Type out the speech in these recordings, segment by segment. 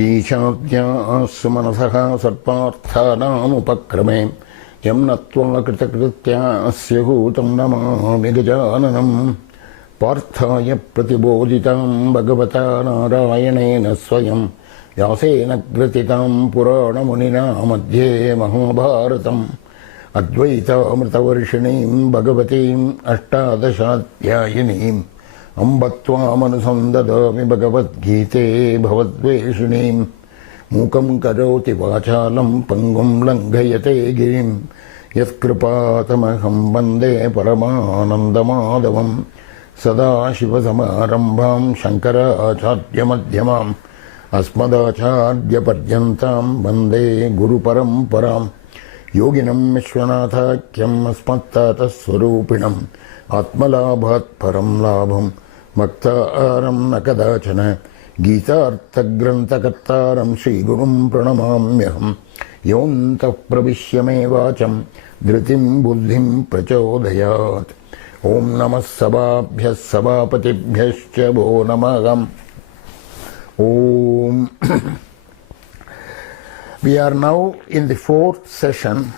गीशाद्यासु मनसः सर्पार्थानामुपक्रमे यं नत्वा कृतकृत्यास्यहूतं नमामि गजाननम् पार्थाय प्रतिबोधितां भगवता नारायणेन स्वयं व्यासेन ग्रथितां पुराणमुनिना मध्ये महाभारतम् अद्वैतामृतवर्षिणीं भगवतीम् अष्टादशाध्यायिनीम् अम्ब त्वामनुसन्ददामि भगवद्गीते भवद्वेषिणीम् मूकं करोति वाचालं पङ्गुं लङ्घयते गिरिं यत्कृपातमहं वन्दे परमानन्दमाधवम् सदाशिवसमारम्भां शङ्कराचार्यमध्यमाम् अस्मदाचार्यपर्यन्तां वन्दे गुरुपरम्पराम् योगिनं विश्वनाथाख्यम् अस्मत्तातस्वरूपिणम् आत्मलाभात् परं लाभं मक्तारं न कदाचन गीतार्थग्रन्थकर्तारं श्रीगुरुं प्रणमाम्यहं योऽन्तः प्रविश्य मे वाचं धृतिं बुद्धिं प्रचोदयात् ॐ नमः सभाभ्यः सभापतिभ्यश्च वो नमः ॐ We are now in the fourth session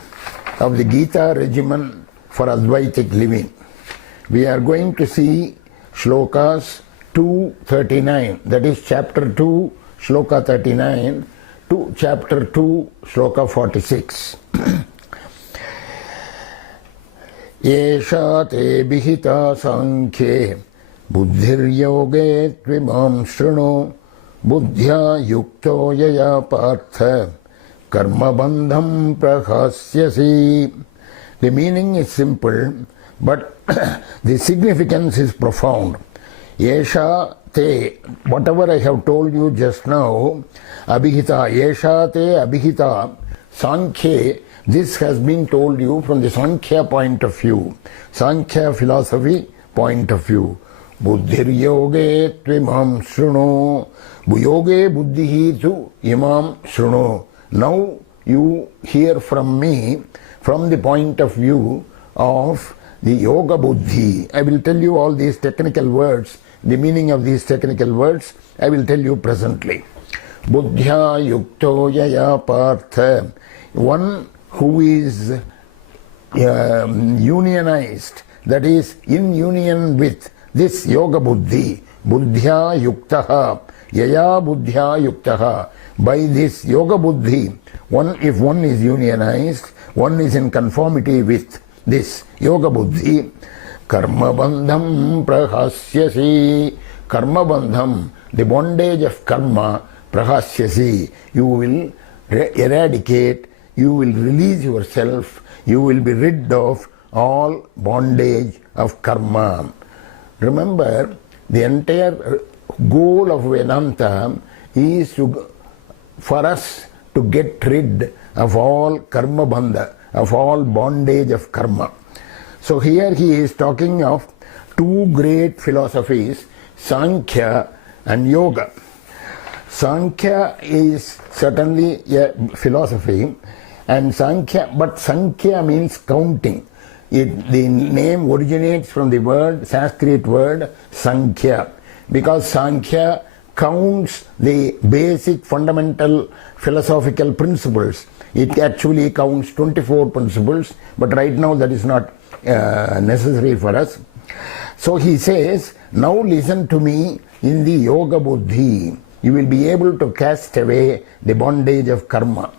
of the Gita regimen for Advaitic living. We are going to see shlokas 239, that is chapter 2, shloka 39, to chapter 2, shloka 46. Yesha te bihita sankhye buddhir-yoge tvimam shrunu buddhya yukto yaya partha karma bandham prahasyasi. The meaning is simple, but the significance is profound. Yesha te, whatever I have told you just now, abhihita, yesha te abhihita, sankhya, this has been told you from the Sankhya point of view, Sankhya philosophy point of view. Buddhir yoge tvimam shrunu, yoge buddhihi tu imam shrunu. Now you hear from me from the point of view of the yoga buddhi. I will tell you all these technical words, the meaning of these technical words, I will tell you presently. Buddhya yukto yaya partha, one who is unionized, that is in union with this yoga buddhi, buddhya yuktaha, yaya buddhya yuktaha, by this yoga buddhi, if one is unionized, one is in conformity with this yoga buddhi, karma bandham prahasyasi, karma bandham, the bondage of karma, prahasyasi, you will eradicate, you will release yourself, you will be rid of all bondage of karma. Remember, the entire goal of Vedanta is for us to get rid of all karma bandha, of all bondage of karma. So here he is talking of two great philosophies, Sankhya and Yoga. Sankhya is certainly a philosophy, and but Sankhya means counting. The name originates from the word, Sanskrit word, Sankhya, because Sankhya counts the basic fundamental philosophical principles. It actually counts 24 principles, but right now that is not necessary for us. So he says, now listen to me in the yoga buddhi. You will be able to cast away the bondage of karma.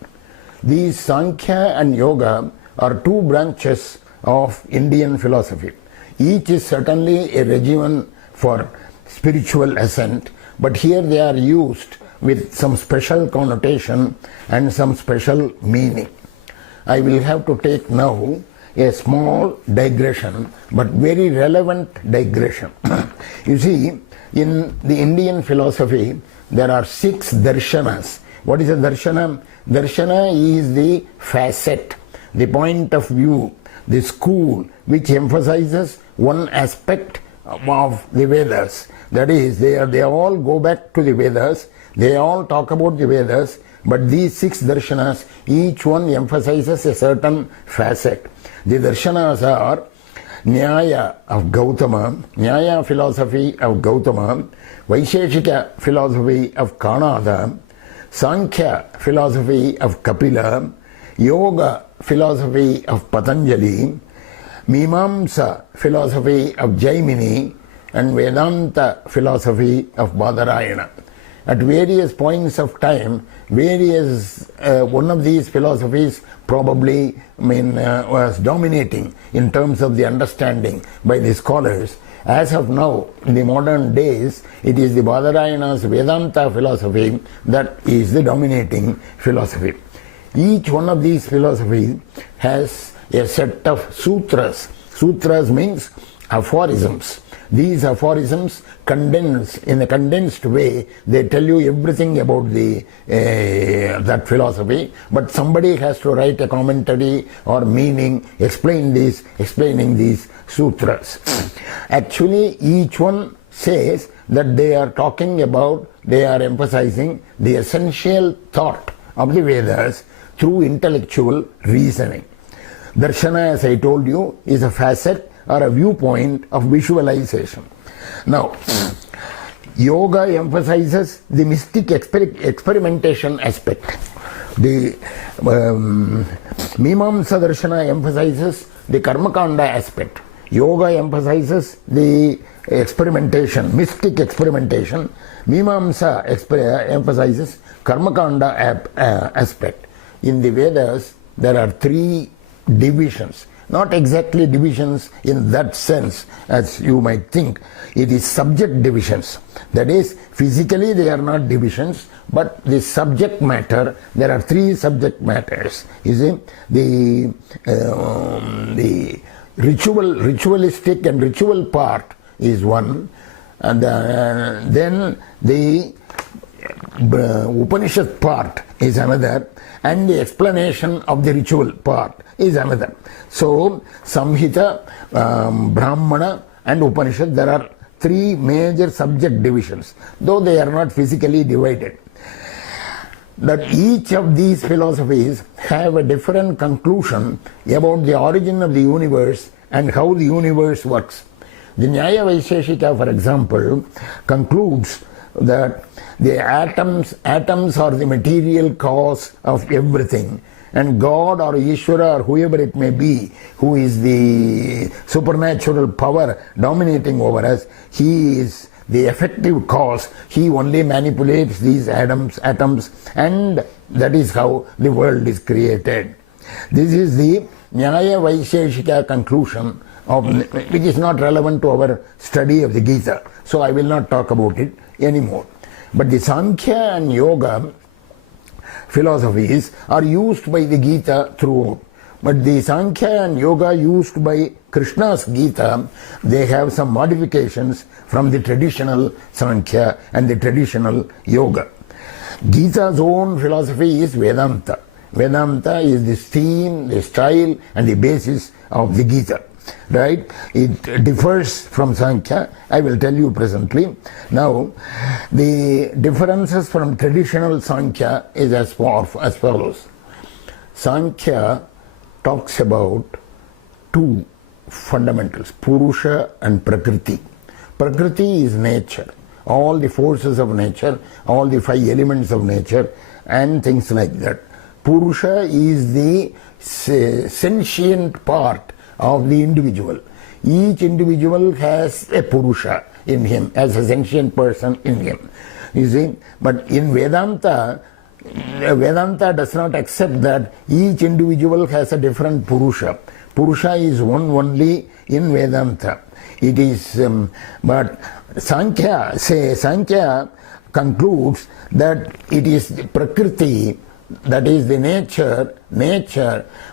These Sankhya and Yoga are two branches of Indian philosophy. Each is certainly a regimen for spiritual ascent, but here they are used with some special connotation and some special meaning. I will have to take now a small digression, but very relevant digression. You see, in the Indian philosophy, there are 6 darshanas. What is a darshana? Darshana is the facet, the point of view, the school which emphasizes one aspect of the Vedas. That is, they all go back to the Vedas, they all talk about the Vedas, but these 6 darshanas, each one emphasizes a certain facet. The darshanas are Nyaya of Gautama, Nyaya philosophy of Gautama, Vaisheshika philosophy of Kanada, Sankhya philosophy of Kapila, Yoga philosophy of Patanjali, Mimamsa philosophy of Jaimini, and Vedanta philosophy of Badarayana. At various points of time, one of these philosophies probably was dominating in terms of the understanding by the scholars. As of now, in the modern days, it is the Badarayana's Vedanta philosophy that is the dominating philosophy. Each one of these philosophies has a set of sutras. Sutras means aphorisms. These aphorisms condense in a condensed way. They tell you everything about that philosophy, but somebody has to write a commentary or meaning, explaining these sutras. Actually, each one says that they are emphasizing the essential thought of the Vedas through intellectual reasoning. Darshana, as I told you, is a facet or a viewpoint of visualization. Now, yoga emphasizes the mystic experimentation aspect. The Mimamsa Darshana emphasizes the Karmakanda aspect. Yoga emphasizes the experimentation, mystic experimentation. Mimamsa emphasizes Karmakanda aspect. In the Vedas, there are three divisions. Not exactly divisions in that sense as you might think. It is subject divisions. That is, physically they are not divisions, but the subject matter, there are three subject matters. You see, the ritualistic and ritual part is one, and then the Upanishad part is another, and the explanation of the ritual part is another. So, Samhita, Brahmana and Upanishad, there are three major subject divisions, though they are not physically divided. That each of these philosophies have a different conclusion about the origin of the universe and how the universe works. The Nyaya Vaisheshika, for example, concludes that the atoms are the material cause of everything, and God or Ishvara or whoever it may be, who is the supernatural power dominating over us, he is the effective cause. He only manipulates these atoms, and that is how the world is created. This is the Nyaya Vaisheshika conclusion, which is not relevant to our study of the Gita. So I will not talk about it anymore. But the Sankhya and Yoga philosophies are used by the Gita throughout. But the Sankhya and Yoga used by Krishna's Gita, they have some modifications from the traditional Sankhya and the traditional Yoga. Gita's own philosophy is Vedanta. Vedanta is the theme, the style and the basis of the Gita. Right? It differs from Sankhya. I will tell you presently. Now, the differences from traditional Sankhya is as follows. Sankhya talks about two fundamentals, Purusha and Prakriti. Prakriti is nature, all the forces of nature, all the five elements of nature and things like that. Purusha is the sentient part of the individual. Each individual has a Purusha in him, as a sentient person in him. You see, but in Vedanta does not accept that each individual has a different Purusha. Purusha is one only in Vedanta. It is, but Sankhya concludes that it is Prakriti, that is the nature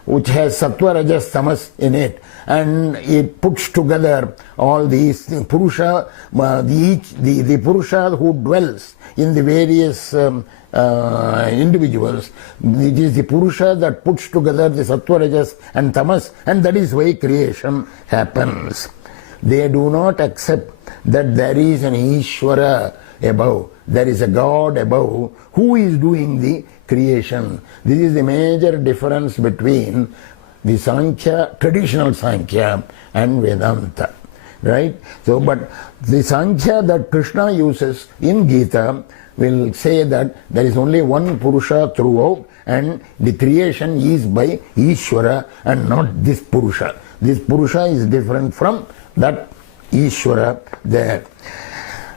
which has sattva, rajas, tamas in it, and it puts together all these things. Purusha, the Purusha who dwells in the various individuals, it is the Purusha that puts together the sattva, rajas and tamas, and that is why creation happens. They do not accept that there is an Ishvara above, there is a God above who is doing the creation. This is the major difference between the Sankhya, traditional Sankhya and Vedanta. right? So, but the Sankhya that Krishna uses in Gita will say that there is only one Purusha throughout, and the creation is by Ishvara and not this Purusha. This Purusha is different from that Ishvara there.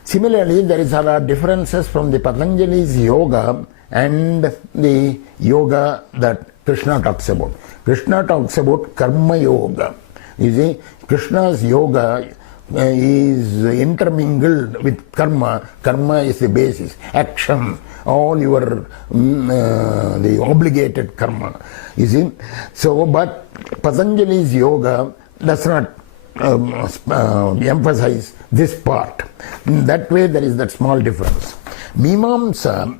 Similarly, there are differences from the Patanjali's yoga and the yoga that Krishna talks about. Krishna talks about Karma Yoga. You see, Krishna's yoga is intermingled with karma. Karma is the basis, action, all your the obligated karma. You see, so but Patanjali's yoga does not emphasize this part. In that way, there is that small difference. Mimamsa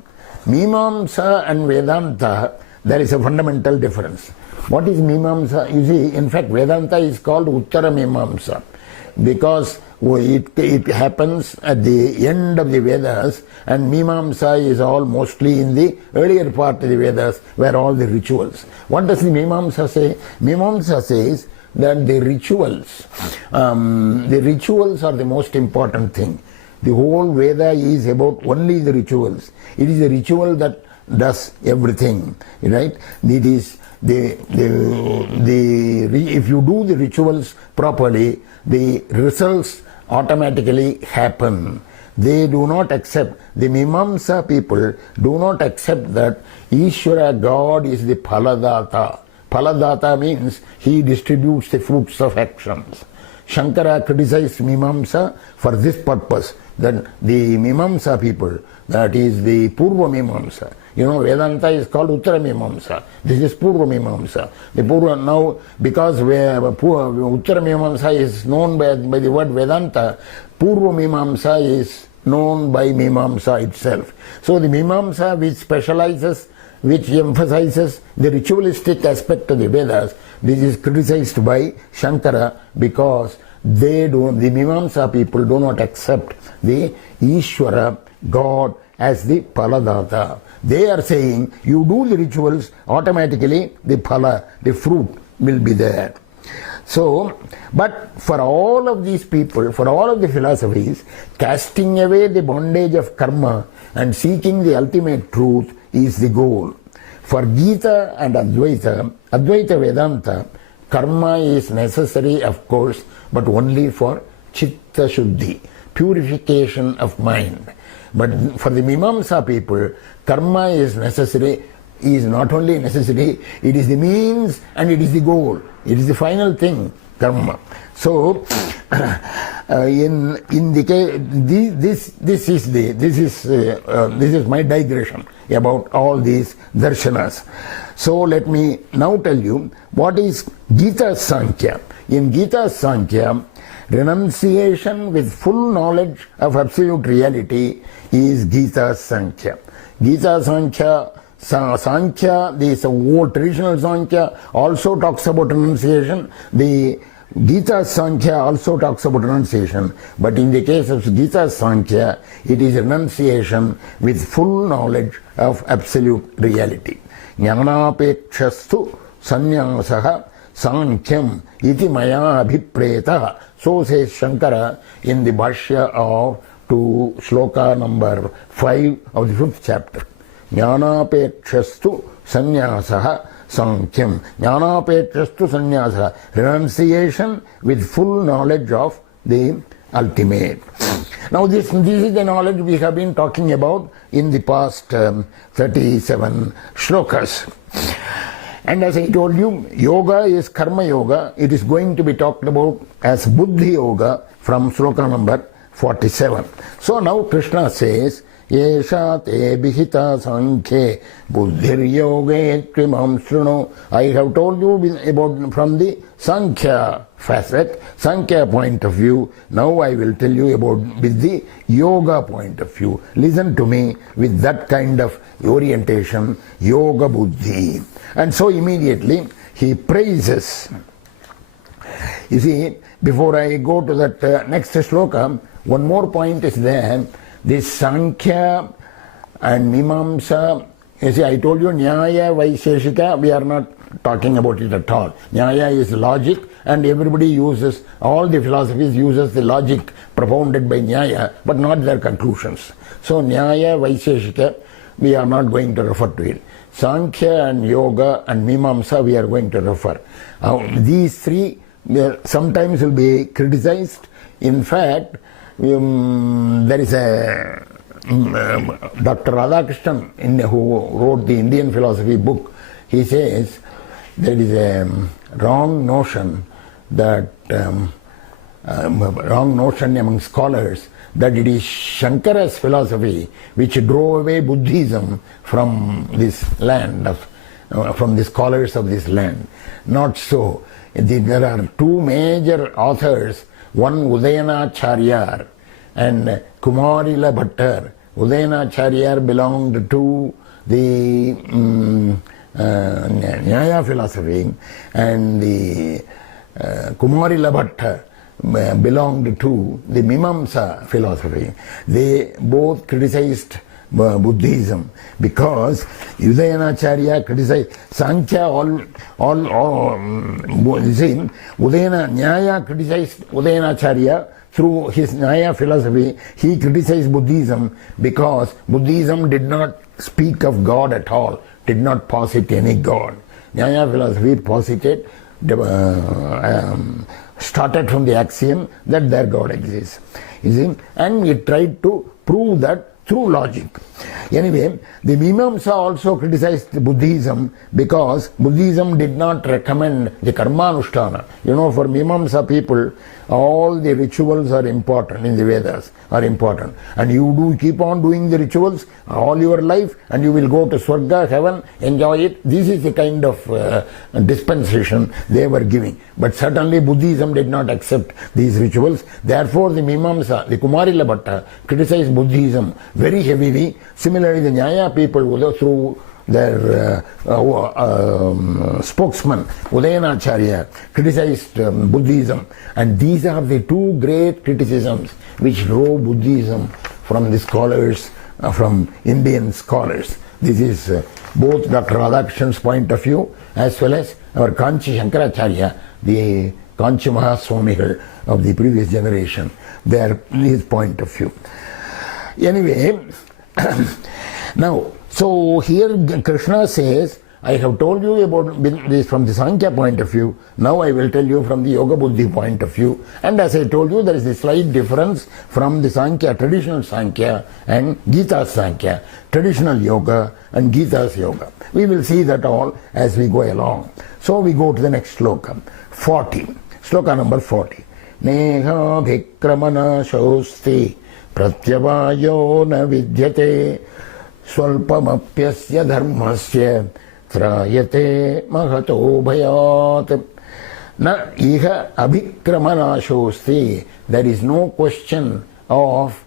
and Vedanta, there is a fundamental difference. What is Mimamsa? You see, in fact, Vedanta is called Uttara Mimamsa because it happens at the end of the Vedas, and Mimamsa is all mostly in the earlier part of the Vedas where all the rituals. What does the Mimamsa say? Mimamsa says that the rituals are the most important thing. The whole Veda is about only the rituals. It is a ritual that does everything, right? It is if you do the rituals properly, the results automatically happen. They do not accept, the Mimamsa people do not accept that Ishvara, God, is the Phaladata. Phaladata means he distributes the fruits of actions. Shankara criticized Mimamsa for this purpose, that the Mimamsa people, that is the Purva Mimamsa. You know, Vedanta is called Uttara Mimamsa. This is Purva Mimamsa. The Purva, now, because Uttara Mimamsa is known by the word Vedanta, Purva Mimamsa is known by Mimamsa itself. So the Mimamsa which specializes, which emphasizes the ritualistic aspect of the Vedas, this is criticized by Shankara because the Mimamsa people do not accept the Ishvara, God, as the Phaladata. They are saying, you do the rituals, automatically the phala, the fruit will be there. So, but for all of these people, for all of the philosophies, casting away the bondage of karma and seeking the ultimate truth is the goal. For Gita and Advaita Vedanta, karma is necessary, of course, but only for chitta shuddhi, purification of mind. But for the Mimamsa people, karma is necessary, is not only necessary, it is the means and it is the goal. It is the final thing, karma. So, in the case, this is my digression about all these darshanas. So let me now tell you what is Gita Sankhya. In Gita Sankhya, renunciation with full knowledge of absolute reality is Gita Sankhya. Gita Sankhya, this old traditional Sankhya also talks about renunciation. The Gita Sankhya also talks about renunciation, but in the case of Gita Sankhya, it is renunciation with full knowledge of absolute reality. Jnanapekshastu sannyāsaha Sankhyam iti maya abhipreta. So says Shankara in the Bhashya of to Shloka number 5 of the 5th chapter. Jnanapekshastu sannyāsaha Sankhyam. Jnanapekshastu sannyāsaha. Renunciation with full knowledge of the ultimate. Now this is the knowledge we have been talking about in the past 37 shlokas. And as I told you, yoga is karma yoga. It is going to be talked about as buddhi yoga from shloka number 47. So now Krishna says, Yesha te bhita sankhe buddhir yoge trimam sruno. I have told you about from the Sankhya facet, Sankhya point of view. Now I will tell you about with the yoga point of view. Listen to me with that kind of orientation, yoga buddhi. And so immediately he praises. You see, before I go to that next shloka, one more point is there. This Sankhya and Mimamsa, you see, I told you Nyaya, Vaisheshika, we are not talking about it at all. Nyaya is logic and everybody uses, all the philosophies uses the logic propounded by Nyaya, but not their conclusions. So Nyaya, Vaisheshika, we are not going to refer to it. Sankhya and Yoga and Mimamsa we are going to refer. These three sometimes will be criticized. In fact, there is a Dr. Radhakrishnan who wrote the Indian philosophy book. He says there is a wrong notion that wrong notion among scholars that it is Shankara's philosophy which drove away Buddhism from this land, from the scholars of this land. Not so. There are two major authors, one Udayanacharyar and Kumarila Bhattar. Udayanacharyar belonged to the Nyaya philosophy, and the Kumarila Bhattar belonged to the Mimamsa philosophy. They both criticized Buddhism because Udayanacharya criticized Sankhya, Nyaya criticized Udayanacharya through his Nyaya philosophy. He criticized Buddhism because Buddhism did not speak of God at all, did not posit any God. Nyaya philosophy posited, started from the axiom that their God exists. And it tried to prove that through logic. Anyway, the Mimamsa also criticized Buddhism because Buddhism did not recommend the Karmanushtana. For Mimamsa people, all the rituals are important in the Vedas, are important. And you do keep on doing the rituals all your life and you will go to Swarga, heaven, enjoy it. This is the kind of dispensation they were giving. But certainly Buddhism did not accept these rituals. Therefore the Mimamsa, the Kumarila Bhatta, criticized Buddhism very heavily. Similarly, the Nyaya people, through their spokesman Udayanacharya, criticized Buddhism, and these are the two great criticisms which drove Buddhism from the scholars, from Indian scholars. This is both Dr. Radhakrishnan's point of view as well as our Kanchi Shankaracharya, the Kanchi Mahaswamigal of the previous generation, his point of view. Anyway, now, so here Krishna says, I have told you about this from the Sankhya point of view, now I will tell you from the Yoga Buddhi point of view. And as I told you, there is a slight difference from the Sankhya, traditional Sankhya and Gita's Sankhya, traditional Yoga and Gita's Yoga. We will see that all as we go along. So we go to the next sloka, 40, sloka number 40. Neha bhikramana shosti pratyavayo na vidyate swalpamapyasya dharmasya trayate mahato bhayat. Na iha abhikramanashosti. There is no question of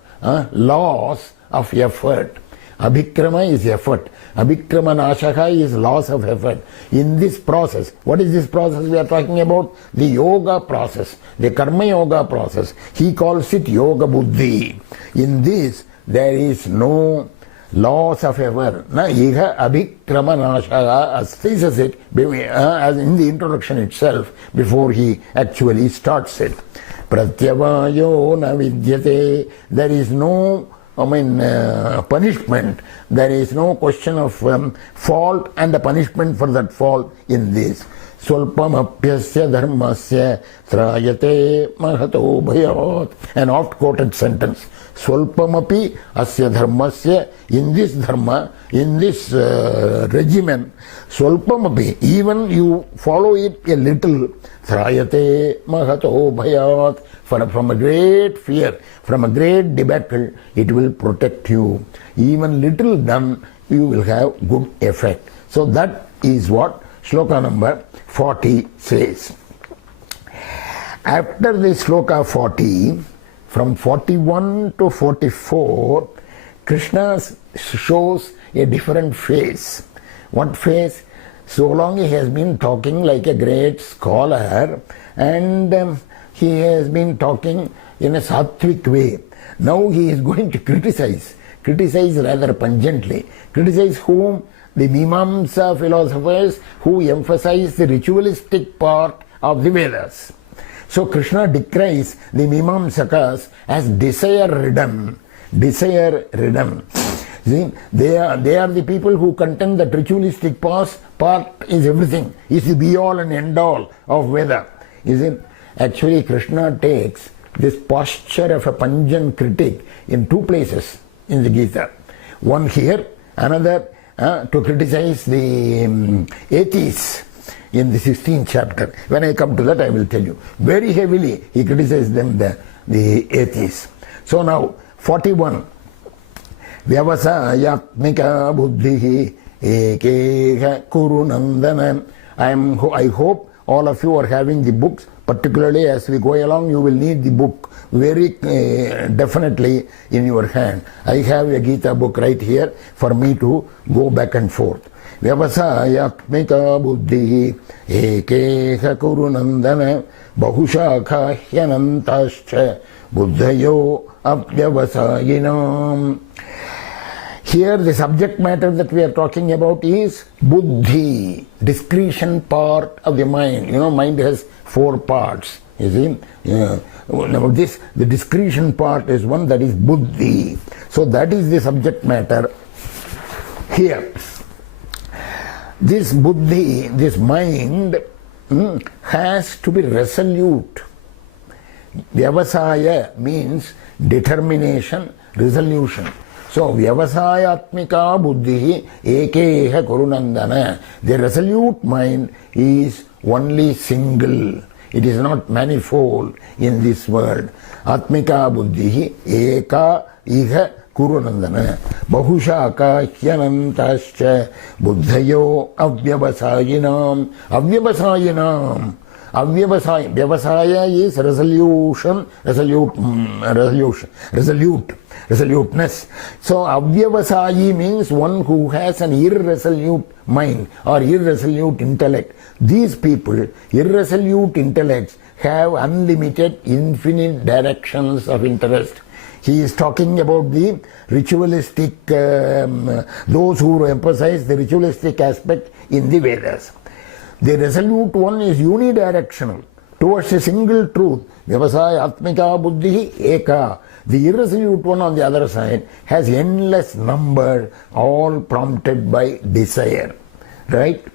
loss of effort. Abhikrama is effort. Abhikramanashaka is loss of effort. In this process, what is this process we are talking about? The yoga process, the karma yoga process. He calls it yoga buddhi. In this, there is no loss of effort. Na iha abhikramanashaka, as says it as in the introduction itself, before he actually starts it. Pratyavayo na vidyate. There is no punishment. There is no question of fault and the punishment for that fault in this. Swalpamapyasya dharmasya trayate mahato bhayat. An oft-quoted sentence. Swalpamapi asya dharmasya. In this dharma, in this regimen, swalpamapi, even you follow it a little, trayate mahato bhayat. From a great fear, from a great debacle, it will protect you. Even little done, you will have good effect. So that is what sloka number 40 says. After the sloka 40, from 41 to 44, Krishna shows a different face. What face? So long he has been talking like a great scholar, and he has been talking in a sattvic way. Now he is going to criticize rather pungently. Criticize whom? The Mimamsa philosophers who emphasize the ritualistic part of the Vedas. So Krishna decries the Mimamsakas as desire-ridden. Desire-ridden. See, they are the people who contend that ritualistic part is everything, is the be-all and end-all of Veda. You see, actually Krishna takes this posture of a pungent critic in two places in the Gita. One here, another to criticize the atheists in the 16th chapter. When I come to that, I will tell you. Very heavily he criticizes them, the atheists. So now, 41. Vyavasayatmika buddhihi ekeha kurunandana. I hope all of you are having the books. Particularly as we go along, you will need the book very definitely in your hand. I have a Gita book right here for me to go back and forth. Vyavasayatmika buddhihi ekeha kurunandana bahushakha hyanantascha buddhayo avyavasayinam. Here the subject matter that we are talking about is buddhi, discretion part of the mind. You know, mind has 4 parts. You see, now the discretion part is one, that is buddhi. So that is the subject matter here. This buddhi, this mind, has to be resolute. Vyavasaya means determination, resolution. So, Vyavasayatmika buddhi ekeha kurunandana. The resolute mind is only single. It is not manifold in this world. Atmika buddhi eka iha kurunandana. Bahushaka hyanantascha buddhayo avyavasayinam. Avyavasayinam. Vyavasaya is resoluteness. So avyavasayi means one who has an irresolute mind or irresolute intellect. These people, irresolute intellects, have unlimited, infinite directions of interest. He is talking about the ritualistic, those who emphasize the ritualistic aspect in the Vedas. The resolute one is unidirectional towards a single truth. Vyavasaya atmika buddhi eka. The irresolute one on the other side has endless number, all prompted by desire. Right?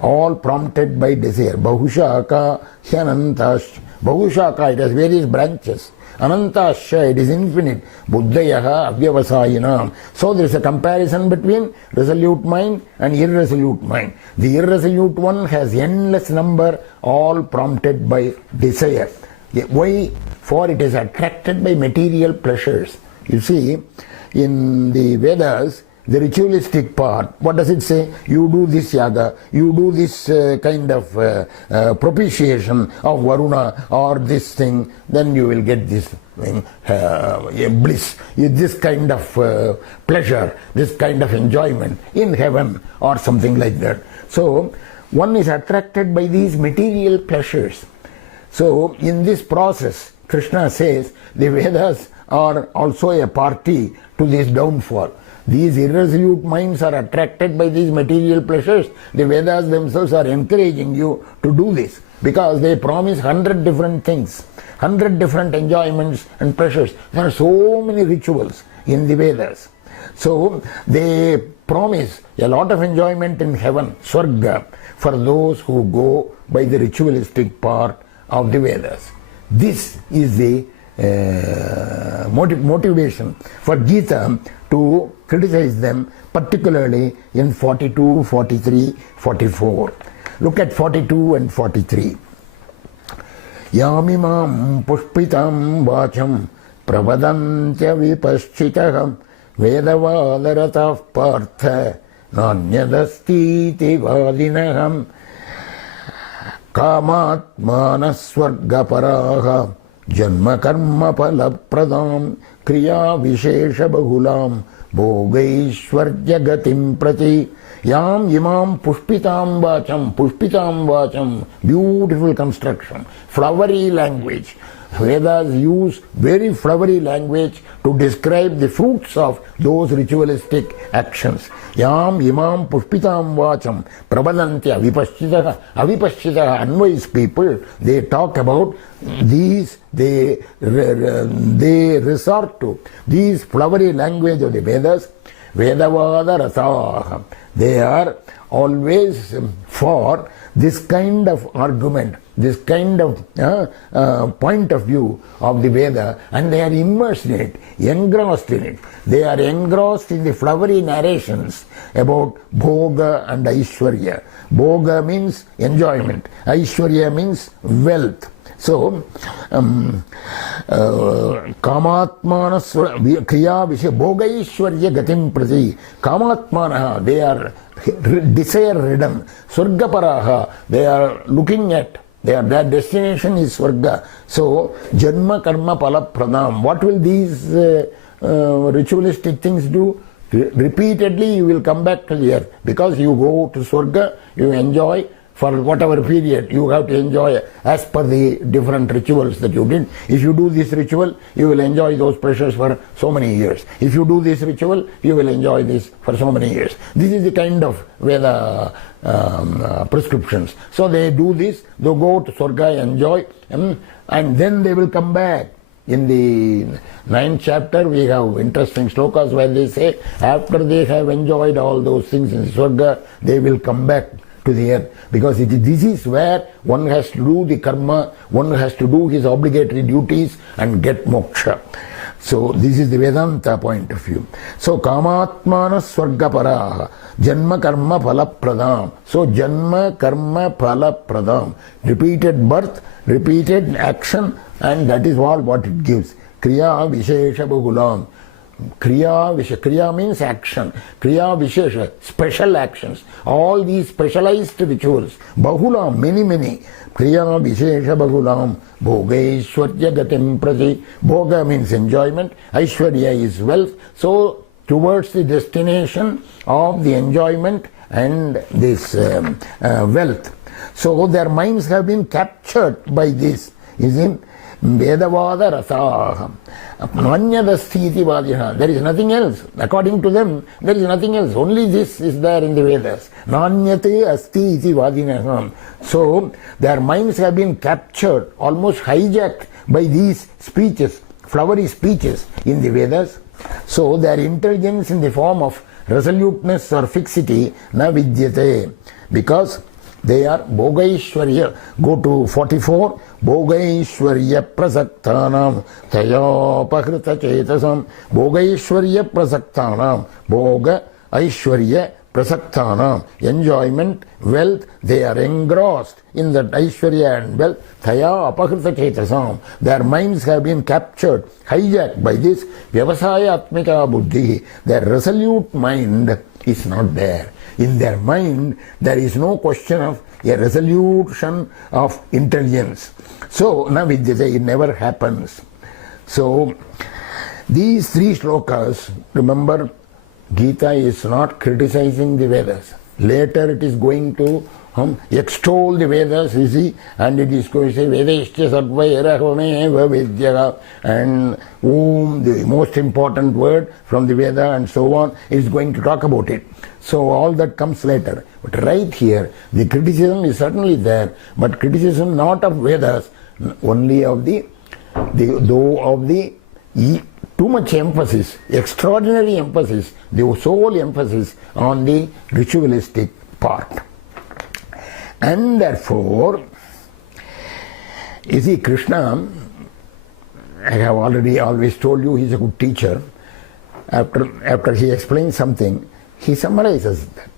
All prompted by desire. Bahushaka hyanantash. Bahushaka, it has various branches. Anantasya, it is infinite. Buddhayaha avyavasayinam. So there is a comparison between resolute mind and irresolute mind. The irresolute one has endless number, all prompted by desire. Why? For it is attracted by material pleasures. You see, in the Vedas, the ritualistic part, what does it say? You do this yaga, you do this kind of propitiation of Varuna or this thing, then you will get this bliss, this kind of pleasure, this kind of enjoyment in heaven or something like that. So, one is attracted by these material pleasures. So, in this process, Krishna says, the Vedas are also a party to this downfall. These irresolute minds are attracted by these material pleasures. The Vedas themselves are encouraging you to do this because they promise 100 different things, 100 different enjoyments and pleasures. There are so many rituals in the Vedas. So they promise a lot of enjoyment in heaven, Swarga, for those who go by the ritualistic part of the Vedas. This is the motivation for Gita to criticize them, particularly in 42, 43, 44. Look at 42 and 43. Yamimam pushpitam vacham pravadantya vipaschitaham vedavadaratav partha nanyadastiti vadinaham kamatmana swargaparaha janma karma palapradam kriya vishesha bahulam bhogaishwarya gatim prati. Yam imam pushpitam vacham, beautiful construction, flowery language. Vedas use very flowery language to describe the fruits of those ritualistic actions. Yam imam pushpitam vacham prabhadanti avipashchitaha, unwise people, they talk about these, they resort to these flowery language of the Vedas. Vedavada rasaha, they are always for this kind of argument, this kind of point of view of the Veda, and they are immersed in it, engrossed in it. They are engrossed in the flowery narrations about Bhoga and Aishwarya. Bhoga means enjoyment, Aishwarya means wealth. So, Kamatmana Kriya Visha Bhoga Aishwarya Gatim Prati, Kamatmana, they are desire ridden, Swargaparaha, they are looking at, their destination is Swarga. So, Janma Karma Pala Pradam, what will these ritualistic things do? Repeatedly you will come back to the earth, because you go to Swarga, you enjoy for whatever period, you have to enjoy as per the different rituals that you did. If you do this ritual, you will enjoy those pleasures for so many years. If you do this ritual, you will enjoy this for so many years. This is the kind of Veda prescriptions. So they do this, they go to Swarga, enjoy, and then they will come back. In the 9th chapter, we have interesting slokas where they say, after they have enjoyed all those things in Swarga, they will come back to the earth, because this is where one has to do the karma, one has to do his obligatory duties and get moksha. So this is the Vedanta point of view. So Kamatmana Swargaparaha, Janma Karma Phala Pradam. So Janma Karma Phala Pradam, repeated birth, repeated action, and that is all what it gives. Kriya Vishesha Bahulam. Kriya means action. Kriya Vishesha, special actions. All these specialized rituals. Bahulam, many. Kriya Vishesha Bahulam. Bhoga Aishwarya Gatim Prati. Bhoga means enjoyment. Aishwarya is wealth. So, towards the destination of the enjoyment and this wealth. So, their minds have been captured by this. Is in Vedavada Rasaha. Nanyadasthiti Vadiha. There is nothing else. According to them, there is nothing else. Only this is there in the Vedas. Nanyate asti iti vadinaham. So, their minds have been captured, almost hijacked by these speeches, flowery speeches in the Vedas. So, their intelligence in the form of resoluteness or fixity na vidyate. Because they are Bhogaishwarya. Go to 44. Bhogaishwarya prasaktanam tayapahrita chetasam. Bhogaishwarya prasaktanam. Bhoga Aishwarya prasaktanam. Enjoyment, wealth, they are engrossed in that Aishwarya and wealth. Taya apahrita chetasam. Their minds have been captured, hijacked by this Vyavasaya Atmika Buddhi. Their resolute mind is not there. In their mind, there is no question of a resolution of intelligence. So, na vidyate, it never happens. So, these three slokas, remember, Gita is not criticizing the Vedas. Later it is going to extol the Vedas, you see, and it is going to say Vedeshcha Sarvairahvameva Vidya, and the most important word from the Veda and so on, is going to talk about it. So all that comes later. But right here, the criticism is certainly there, but criticism not of Vedas, only of the too much emphasis, extraordinary emphasis, the sole emphasis on the ritualistic part. And therefore, you see, Krishna, I have already always told you, he is a good teacher. After he explains something, he summarizes that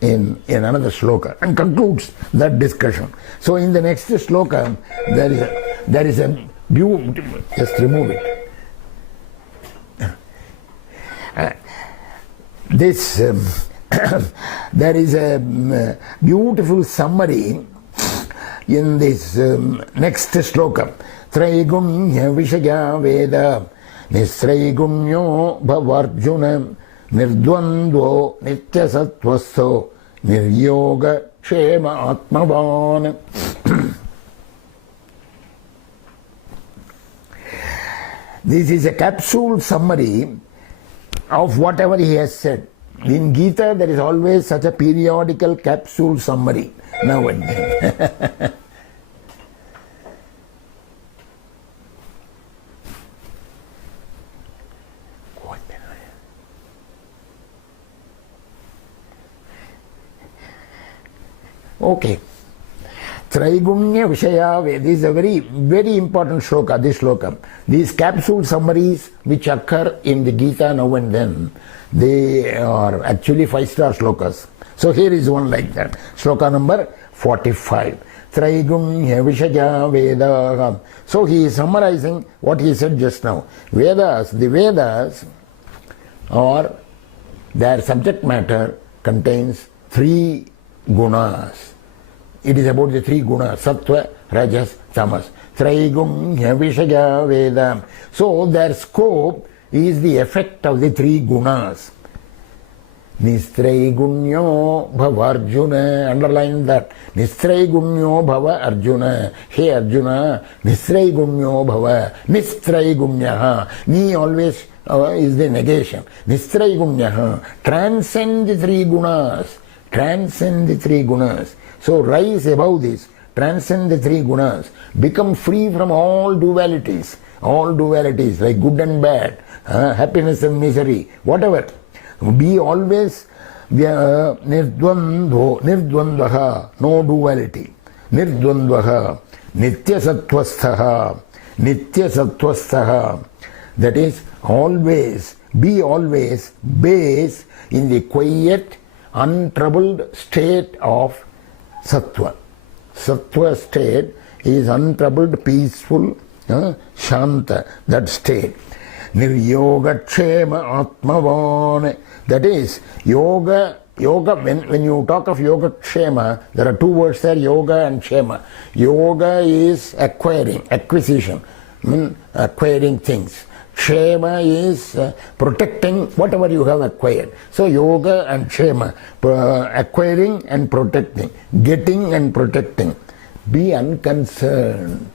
in another sloka and concludes that discussion. So in the next sloka, there is a beautiful, just remove it. There is a beautiful summary in this next sloka. Traigunya Vishaya Veda Nisraigumyo Bhavarjuna nirdvandvo nityasattvasso niryoga kshema atmavan. This is a capsule summary of whatever he has said. In Gita, there is always such a periodical capsule summary now and then. Okay. Traigunya Vishaya Ved. This is a very, very important shloka, this shloka. These capsule summaries which occur in the Gita now and then, they are actually 5-star shlokas. So here is one like that. Shloka number 45. Traigunya Vishaya Veda. So he is summarizing what he said just now. Vedas, the Vedas or their subject matter contains 3 gunas. It is about the 3 gunas, sattva, rajas, tamas. Traigunya Vishaya Veda. So their scope is the effect of the 3 gunas. Nistraigunya Bhava Arjuna. Underline that. Nistraigunya Bhava Arjuna. Hey Arjuna, Nistraigunya Bhava. Nistraigunya. Ni always is the negation. Nistraigunya. Transcend the 3 gunas. Transcend the 3 gunas. So rise above this, transcend the 3 gunas, become free from all dualities like good and bad, happiness and misery, whatever. Be always nirdvandvaha, no duality. Nirdvandvaha, nityasattvastaha, that is always, be always based in the quiet, untroubled state of Sattva. Sattva state is untroubled, peaceful, shanta, that state. Niryoga kshema atmavan. That is, yoga, when you talk of yoga kshema, there are 2 words there, yoga and kshema. Yoga is acquiring, acquisition, acquiring things. Kshema is protecting whatever you have acquired. So yoga and kshema, acquiring and protecting, getting and protecting. Be unconcerned.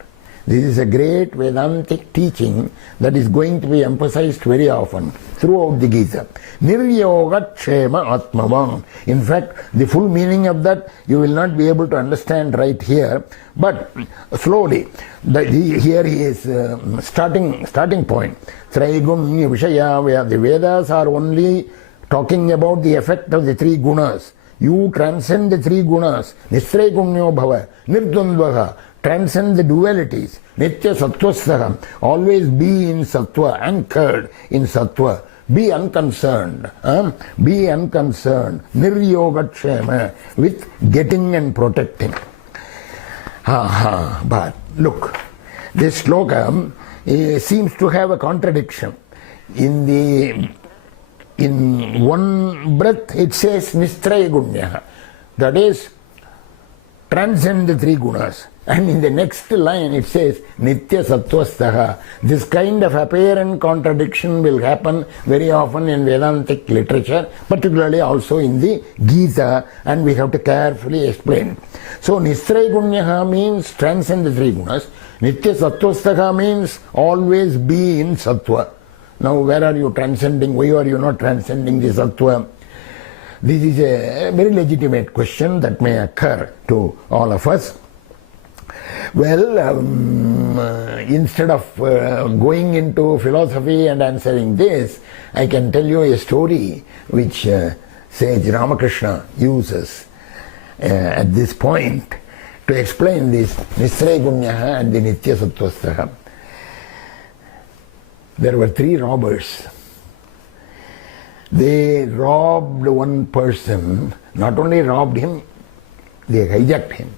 This is a great Vedantic teaching that is going to be emphasized very often throughout the Gita. Niryoga kshema atmavan. In fact, the full meaning of that you will not be able to understand right here, but slowly. Here he is starting point. Traigunya Vishaya Veda. The Vedas are only talking about the effect of the 3 gunas. You transcend the 3 gunas. Nistraigunya Bhava. Nirdvandvaha. Transcend the dualities. Nitya sattvastaha. Always be in sattva, anchored in sattva. Be unconcerned. Be unconcerned. Niryoga kshema, with getting and protecting. But look, this sloka seems to have a contradiction. In one breath it says Nistraigunya, that is, transcend the 3 gunas. And in the next line it says Nitya Sattvastaha. This kind of apparent contradiction will happen very often in Vedantic literature, particularly also in the Gita, and we have to carefully explain. So Nistraigunya means transcend the 3 gunas. Nitya Sattvastaha means always be in Sattva. Now where are you transcending? Why are you not transcending the Sattva? This is a very legitimate question that may occur to all of us. Well, instead of going into philosophy and answering this, I can tell you a story which Sage Ramakrishna uses at this point to explain this Nistraigunya and the Nitya Sattvastaha. There were 3 robbers. They robbed one person. Not only robbed him, they hijacked him.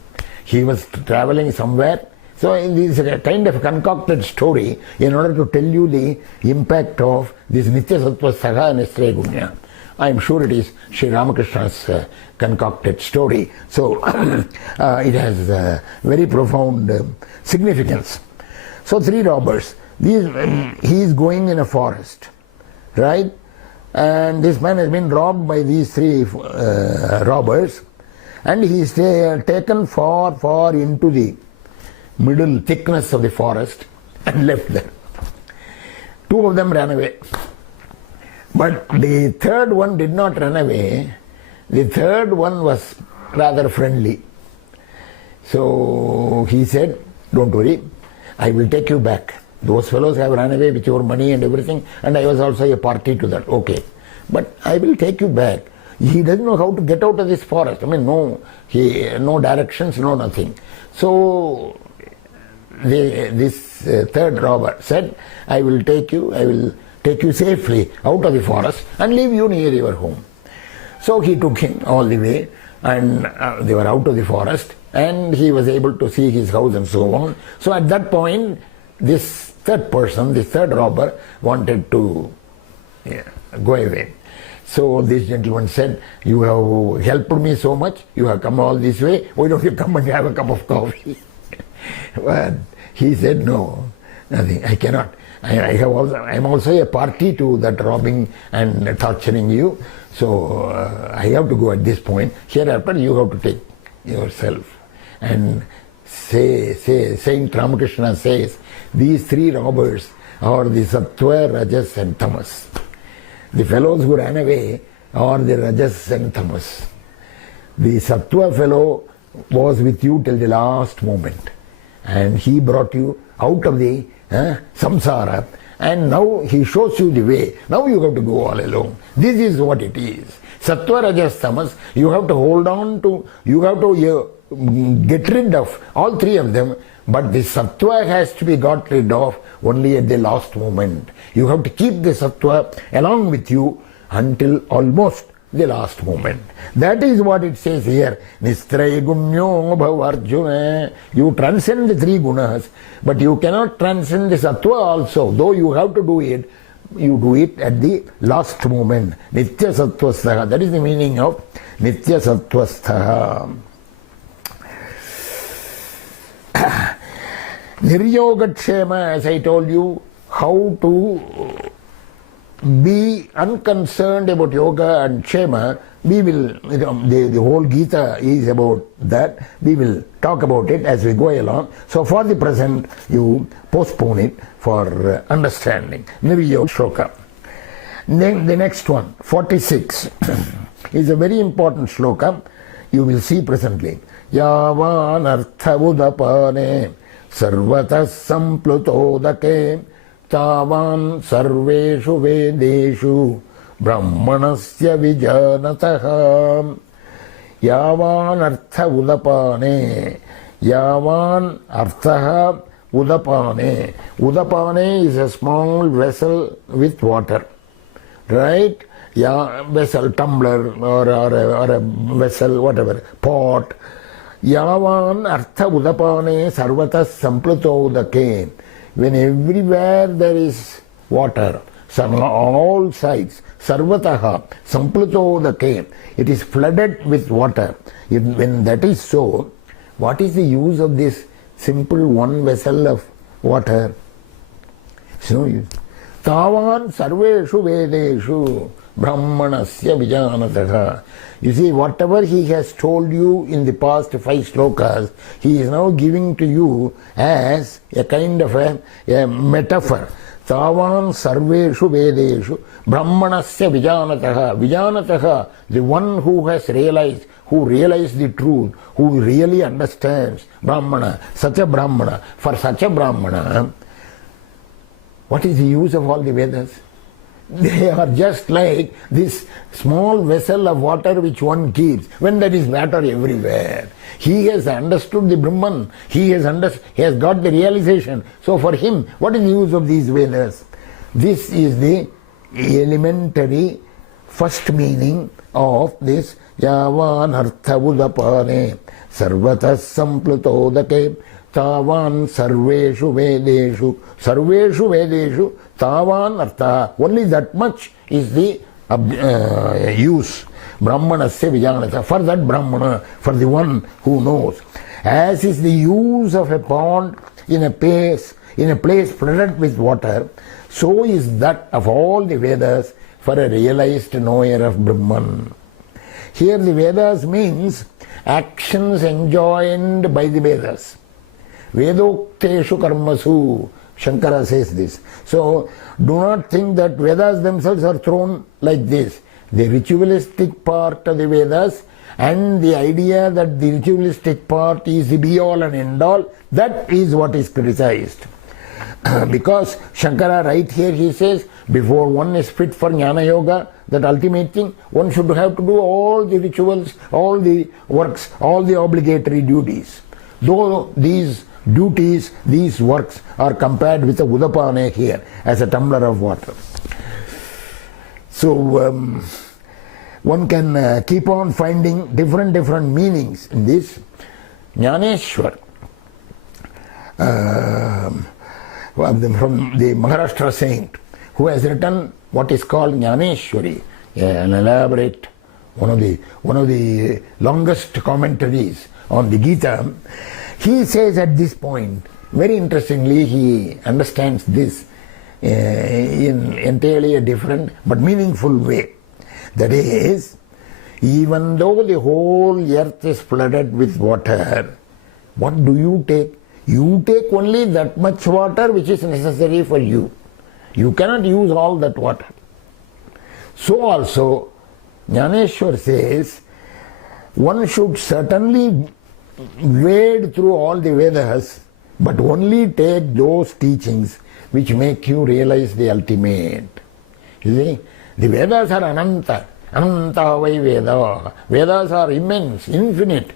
He was traveling somewhere. So this is a kind of concocted story in order to tell you the impact of this Nitya Sattvastaha and Nistraigunya. I am sure it is Sri Ramakrishna's concocted story. So it has very profound significance. So 3 robbers. He is going in a forest, right? And this man has been robbed by these three robbers, and he is taken far into the middle thickness of the forest and left there. Two of them ran away. But the third one did not run away. The third one was rather friendly. So he said, don't worry, I will take you back. Those fellows have run away with your money and everything, and I was also a party to that. Okay, but I will take you back. He doesn't know how to get out of this forest. I mean, no directions, no nothing. So this third robber said, I will take you safely out of the forest and leave you near your home. So he took him all the way, and they were out of the forest, and he was able to see his house and so on. So at that point, this third person, this third robber, wanted to go away. So this gentleman said, you have helped me so much, you have come all this way, why don't you come and have a cup of coffee? But he said, no, nothing, I cannot. I am also a party to that robbing and torturing you, so I have to go at this point. Hereafter you have to take yourself. And Saint Ramakrishna says, these three robbers are the Sattva, Rajas and Tamas. The fellows who ran away are the Rajas and Tamas. The Sattva fellow was with you till the last moment, and he brought you out of the samsara, and now he shows you the way. Now you have to go all alone. This is what it is. Sattva, Rajas, Tamas, you have to hold on to, you have to get rid of all three of them, but the Sattva has to be got rid of only at the last moment. You have to keep the Sattva along with you until almost the last moment. That is what it says here. Nistraya gunyo bhav Arjuna. You transcend the three gunas, but you cannot transcend the Sattva also. Though you have to do it, you do it at the last moment. Nitya Sattvasthaha. That is the meaning of Nitya Sattvasthaha. Niryogatshema, as I told you, how to be unconcerned about yoga and kshema. We will, the whole Gita is about that. We will talk about it as we go along. So for the present, you postpone it for understanding. Niryoga Shloka. Then the next one, 46, is a very important shloka. You will see presently. Yavan artha udapane sarvata samplutodake tavan sarveshu vedeshu brahmanasya vijanataha. Yavan artha udapane. Yavan artha udapane. Udapane is a small vessel with water, right? Vessel, tumbler, or a vessel, whatever, pot. Yavan artha udapane sarvata sampluto udake. When everywhere there is water, on all sides, sarvataha sampluto udake, it is flooded with water. When that is so, what is the use of this simple one vessel of water? It's no use. Tavan sarveshu vedeshu brahmanasya vijanataha. You see, whatever he has told you in the past 5 slokas, he is now giving to you as a kind of a metaphor. Tavan sarveshu vedeshu brahmanasya vijanataha. Vijanataha, the one who has realized, who realized the truth, who really understands Brahmana, such a Brahmana. For such a Brahmana, what is the use of all the Vedas? They are just like this small vessel of water which one keeps when there is water everywhere. He has understood the Brahman. He has got the realization. So for him, what is the use of these Vedas? This is the elementary first meaning of this Yavan artha udapane sarvatas samplutodake tavan sarveshu vedeshu tavan artha. Only that much is the use. Brahmanasya vijanata. For that Brahmana, for the one who knows. As is the use of a pond in a place flooded with water, so is that of all the Vedas for a realized knower of Brahman. Here the Vedas means actions enjoined by the Vedas. Vedokteshu karmasu, Shankara says this. So do not think that Vedas themselves are thrown like this. The ritualistic part of the Vedas and the idea that the ritualistic part is the be-all and end-all, that is what is criticized. Because Shankara right here he says, before one is fit for Jnana Yoga, that ultimate thing, one should have to do all the rituals, all the works, all the obligatory duties. Though these duties, these works are compared with a udapane here as a tumbler of water. So one can keep on finding different meanings in this. Jnaneshwar from the Maharashtra saint who has written what is called Jnaneshwari, an elaborate, one of the longest commentaries on the Gita. He says at this point, very interestingly, he understands this in entirely a different but meaningful way. That is, even though the whole earth is flooded with water, what do you take? You take only that much water which is necessary for you. You cannot use all that water. So also, Jnaneshwar says, one should certainly wade through all the Vedas, but only take those teachings which make you realize the ultimate. You see, the Vedas are ananta, ananta vai Veda. Vedas are immense, infinite,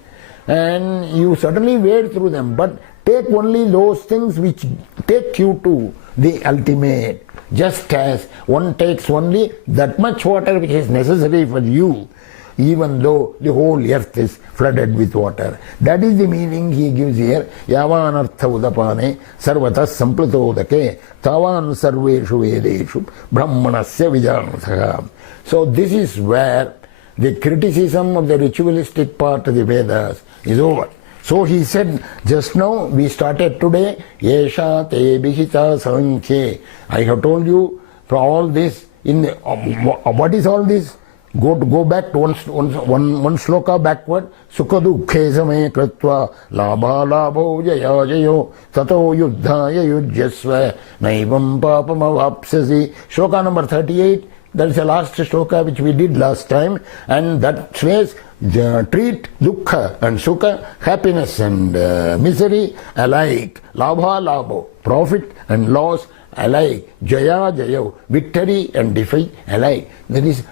and you certainly wade through them, but take only those things which take you to the ultimate. Just as one takes only that much water which is necessary for you, even though the whole earth is flooded with water. That is the meaning he gives here. Yavanartha udapane sarvatas samplatodake tavan sarveshu vedeshu brahmanasya vijanatha. So this is where the criticism of the ritualistic part of the Vedas is over. So he said, just now we started today, Yesha te bihita sankhe. I have told you for all this, what is all this? Go back to one shloka backward. Sukha dukkhe same kritva labha labho jaya jayo tato yuddhaya yujyasva naivam papam avapsasi. Shloka number 38. That is the last shloka which we did last time, and that says, treat dukkha and sukha, happiness and misery alike, labha labho, profit and loss alike, jaya jayo, victory and defeat alike. That is,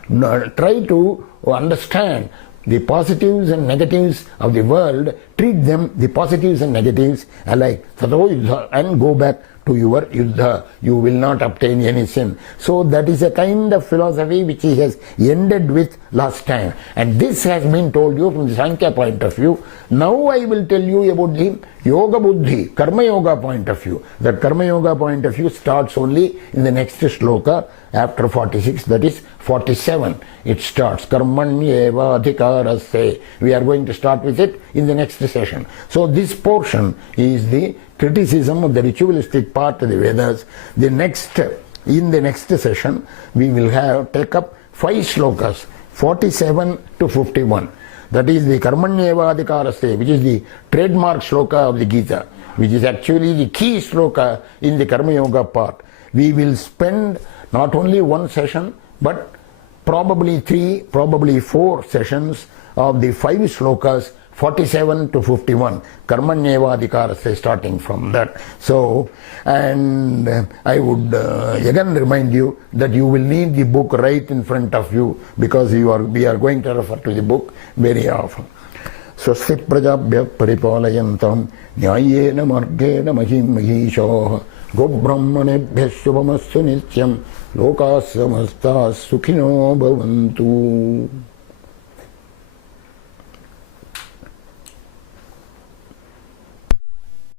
try to understand the positives and negatives of the world, treat them, the positives and negatives alike, and go back to your yuddha. You will not obtain any sin. So that is a kind of philosophy which he has ended with last time. And this has been told you from the Sankhya point of view. Now I will tell you about the Yoga Buddhi, Karma Yoga point of view. That Karma Yoga point of view starts only in the next shloka after 46, that is 47. It starts Karmanyeva adhikarasya. We are going to start with it in the next session. So this portion is the criticism of the ritualistic part of the Vedas. In the next session, we will take up 5 shlokas, 47 to 51. That is the Karmanyeva adhikarasya, which is the trademark shloka of the Gita, which is actually the key shloka in the Karma Yoga part. We will spend not only one session, but probably 3, probably 4 sessions of the 5 shlokas, 47 to 51, Karmanyeva adhikarasya, starting from that. So, and I would again remind you that you will need the book right in front of you, because we are going to refer to the book very often. Swasti prajabhya paripalayantam nyayena margena mahim mahishoh go brahmanebhya shubhamastu nityam lokas samastas sukhino bhavantu.